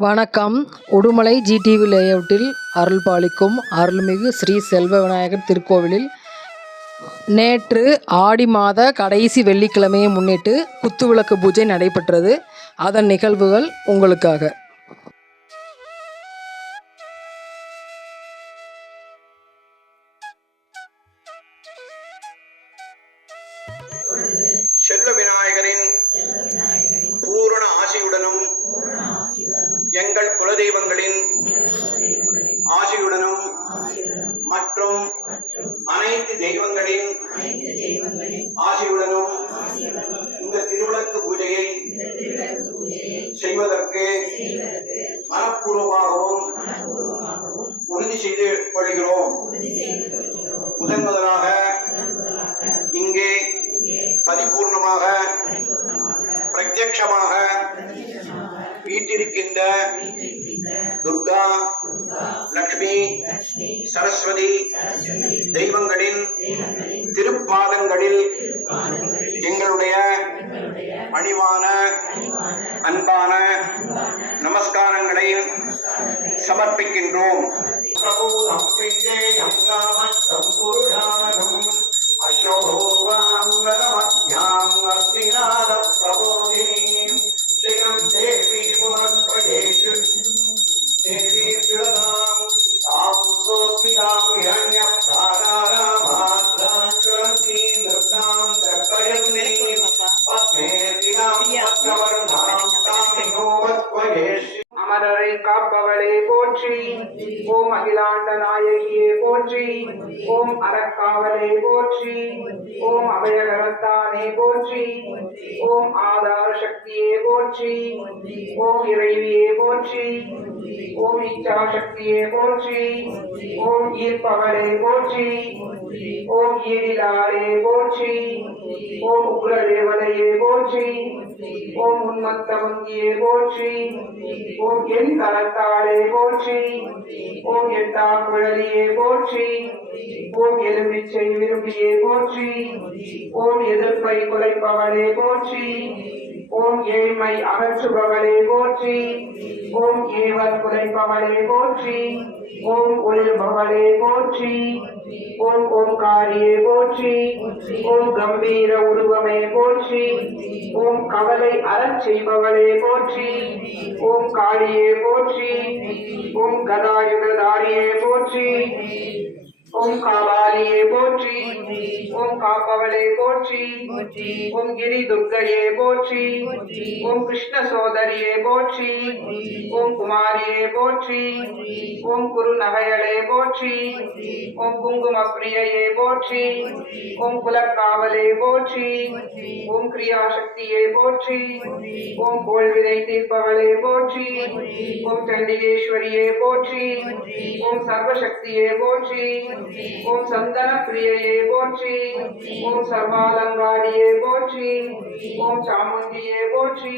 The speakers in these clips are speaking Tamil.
வணக்கம். உடுமலை ஜிடிவி லேஅவுட்டில் அருள் பாலிக்கும் அருள்மிகு ஸ்ரீ செல்வ விநாயகர் திருக்கோவிலில் நேற்று ஆடி மாத கடைசி வெள்ளிக்கிழமையை முன்னிட்டு குத்துவிளக்கு பூஜை நடைபெற்றது. அதன் நிகழ்வுகள் உங்களுக்காக. குலதெய்வங்களின் ஆசியுடனும் மற்றும் அனைத்து தெய்வங்களின் ஆசியுடனும் இந்த திருவிளக்கு பூஜையை செய்வதற்கு மனப்பூர்வமாகவும் உறுதி செய்து கொள்கிறோம். முதன் முதலாக இங்கே பரிபூர்ணமாக பிரத்யட்சமாக வீட்டிருக்கின்ற துர்கா லக்ஷ்மி சரஸ்வதி தெய்வங்களின் திருப்பாதங்களில் எங்களுடைய பணிவான அன்பான நமஸ்காரங்களை சமர்ப்பிக்கின்றோம். அமரரை காப்பவளே போற்றி ஓம் அகிலாண்ட நாயகியே போற்றி ஓம் அறக்காவலே போற்றி ஓம் அபயகரத்தானே போற்றி ஓம் ஆதார சக்தியே போற்றி ஓம் இறைவியே போற்றி ஓம் இச்சா சக்தியே போற்றி ஓம் ஈர்ப்பவரே போற்றி ஓம் ஈரிலாரே போற்றி ஓம் உக்ரதேவதையே போற்றி ஓம் உன்மத்த வங்கியே போற்றி ஓம் என் கரத்தாளே போற்றி ஓம் எட்டா குழலியே போற்றி ஓம் எலுமிச்சை விரும்பியே போற்றி ஓம் எதிர்ப்பை குலைப்பவளே போற்றி ஓம் ஏழ்மை அகற்றுபவளே போற்றி. ஓம் ஏவர் குறைப்பவளே போற்றி. ஓம் ஒளிர்பவளே போற்றி. ஓம் ஓம்காரியே போற்றி. ஓம் கம்பீர உருவமே போற்றி. ஓம் கவலை அறச் செய்பவளே போற்றி. ஓம் காளியே போற்றி. ஓம் கதாயுததாரியே போற்றி. ஓம் காவாலியே போற்றி. ஓம் காப்பவளே போற்றி ஓம் கிரி துர்க்கையே போற்றி ஓம் கிருஷ்ண சோதரியே போற்றி ஓம் குமாரியே போற்றி ஓம் குரு நகையளே போற்றி ஓம் குங்கும பிரியையே போற்றி ஓம் குலக்காவலே போற்றி ஓம் கிரியாசக்தியே போற்றி ஓம் கோள்வினை தீர்ப்பவளே போற்றி ஓம் சண்டிகேஸ்வரியே போற்றி ஓம் சர்வசக்தியே போற்றி ஓம் சந்தன பிரியையே போற்றி ஓம் சர்வாலங்காரியே போற்றி ஓம் சாமுண்டியே போற்றி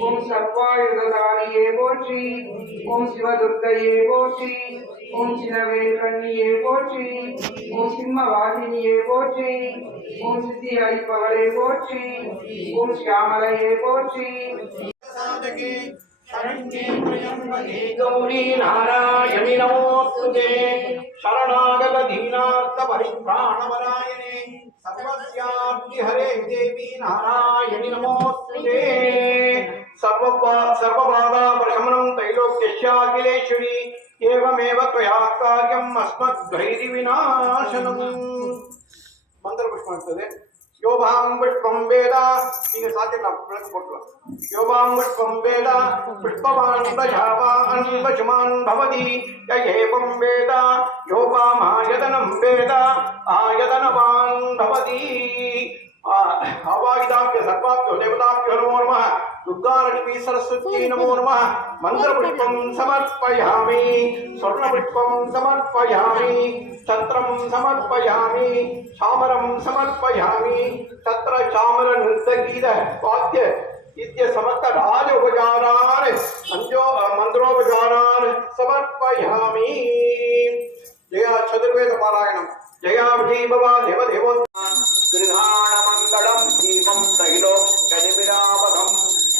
ஓம் சர்வாயுததாரியே போற்றி ஓம் சிவதுர்க்கையே போற்றி ஓம் சினவேல் கண்ணியே போற்றி ஓம் சிம்மவாகினியே போற்றி ஓம் சித்தி அளிப்பவளே போற்றி ஓம் சியாமலையே போற்றி साधके शरण्ये त्र्यम्बके गौरी नारायणि नमोऽस्तुते शरणागत दीनार्थ परित्राणपरायणे सर्वस्यार्ति हरे देवी नारायणि नमोऽस्तुते सर्वबाधापशमनं तैलोक्यस्याखिलेश्वरी एवमेव त्वया कार्यम् अस्मद्भैरिविनाशनम् मन्त्रपुष्पम् ಯೋಭಾಂ ಪುಷ್ಪಂ ವೇದ ಈಗ ಸಾಧ್ಯ ಬೆಳಕು ಕೊಟ್ಟುವ ಯೋಭಾಂ ಪುಷ್ಪಂ ವೇದ ಪುಷ್ಪವಾನ್ ಪ್ರಜಾವ ಅನ್ವಜುಮಾನ್ ಭವತಿ ಯಯೇವಂ ವೇದ ಯೋಭಾಮಾಯತನಂ ವೇದ ಆಯತನವಾನ್ ಭವತಿ आवाहिताभ्य सर्वाभ्यो देवताभ्यो नमो नमः दुर्गारणिवी सरस्वती नमो नमः। मन्त्रपुष्पं समर्पयामि। स्वर्णपुष्पं समर्पयामि। छत्रं समर्पयामि। चामरं समर्पयामि। तत्र चामरनृत्यगीत वाद्य इत्य समस्त राजोपचारान् मन्त्रो मन्त्रोपचारान् समर्पयामि। जया चतुर्वेद पारायणं जया विजयी भवा देवदेवो గృహాణమంగళం దీపం తైలోకనిమిరావగం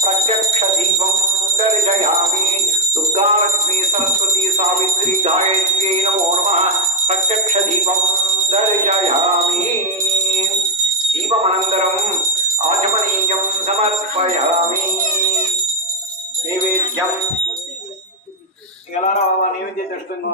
ప్రత్యక్ష దీపం దర్శయామి దుర్గా లక్ష్మీ సరస్వతి సావిత్రి గాయత్రి నమో నమ ప్రత్యక్ష దీపం దర్శయామి దీపమనంతరం ఆచమనీయం సమర్పయామి నైవేద్యం ఎలా రావా నైవేద్యం తెస్తుందో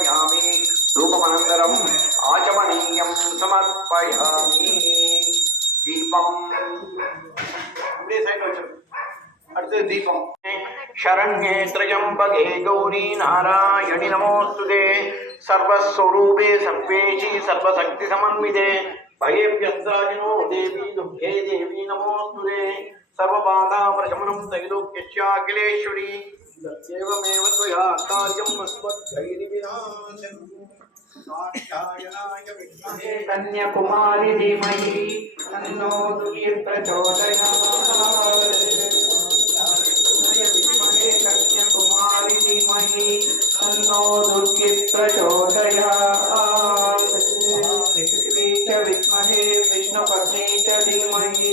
धूपमनन्तरम् आचमनीयं समर्पयामि दीपम् அப்படியே சைடு வச்சு அடுத்தது தீபம் शरण्ये त्र्यम्बके गौरी नारायणि नमोऽस्तुते सर्वस्वरूपे सर्वेशी सर्वशक्तिसमन्विते भयेभ्यस्त्राजिनो देवी दुःखे देवी नमोऽस्तुते सर्वबाधाप्रशमनं त्रैलोक्यस्याखिलेश्वरी एवमेव त्वया कार्यम् अस्मद्भैरिविनाशम् कात्यायनाय विद्महे कन्याकुमारी धीमहि तन्नो दुर्गे कन्याकुमारी धीमहि तन्नो दुर्गे प्रचोदयात् पृथ्वी च विद्महे विष्णुपत्नी च धीमहि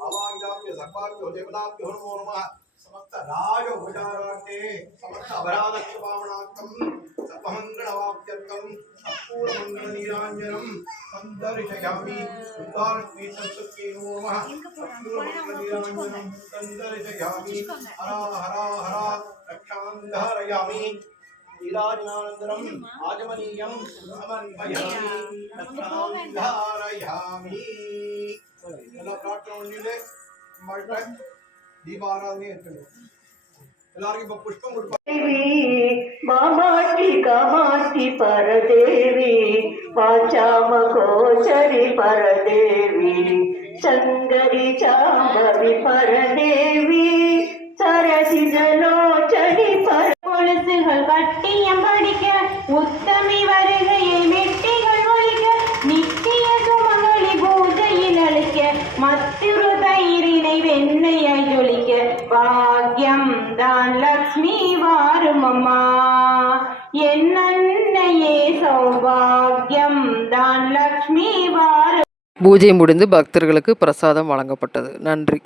భావాభ్యాప్య సర్వాభ్యో దేవతాభ్యో నమో నమ. సమస్త రాగ ఉచారార్థే సమస్త అపరాధ నివారణార్థం సర్వమంగళవాప్యర్థం సంపూర్ణమంగళ నీరాంజనం సందర్శయామి సుందారశ్మీ రక్షాంధారయామి विराजनानन्तरम् आगमनीयं समर्पयामि तत्राहं धारयामि ಎಲ್ಲ ಪ್ರಾರ್ಥನೆ ಮಾಡ್ತಾರೆ ದೀಪಾರಾಧನೆ ಇರ್ತದೆ ಎಲ್ಲರಿಗೂ ಪುಷ್ಪ ಮುಡ್ಪ ಮಾಮಾಟಿ ಕಮಾಟಿ ಪರದೇವಿ ವಾಚಾಮ ಕೋಚರಿ ಪರದೇವಿ ಸಂಗರಿ ಚಾಂಬವಿ ಪರದೇವಿ வெண்ணையாய் ஜொலிக்க பாக்யம். தான் லக்ஷ்மி வாருமம்மா என் அன்னையே சௌபாகியம். தான் லக்ஷ்மி வாரு பூஜை முடிந்து பக்தர்களுக்கு பிரசாதம் வழங்கப்பட்டது. நன்றி.